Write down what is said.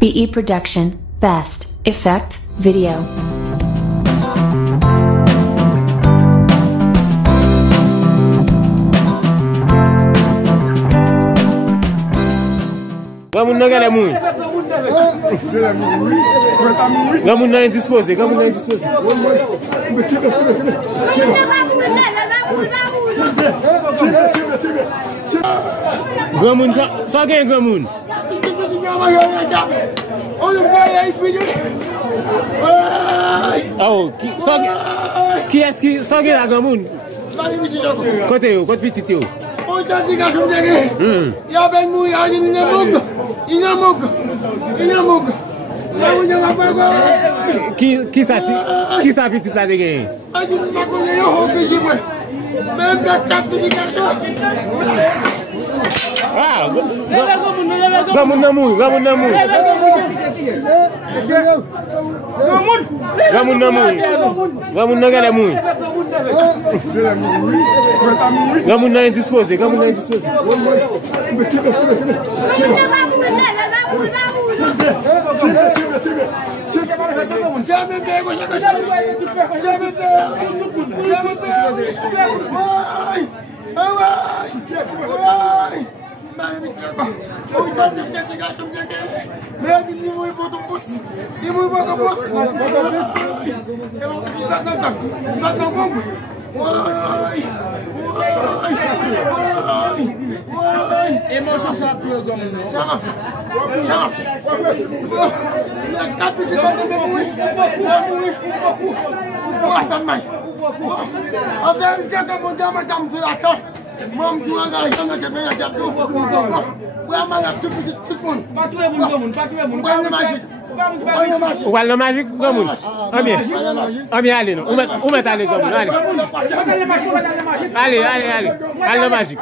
BE Production, Best Effect Video. Gamoun nan gade moun. Gamoun nan indispose, gamoun nan indispose. Gamoun sa gen gamoun. Oh, qui est-ce qui sa gen la gamoun? Kote yo, kote pitit yo. Ya ben mou ya ina mok. Qui sa pitit la de gen? Aji ma ko yo ho ke jibwe. Même pas 4 petits garçons. Ah, gamoun nan moun. Gamoun nan moun gade moun. Gamoun nan indispose, gamoun nan indispose. Emotion ça peut comme non. Ou al le magique gamoun? Ah bien, allez non. Ou met allez gamoun, allez. Allez. Al le magique.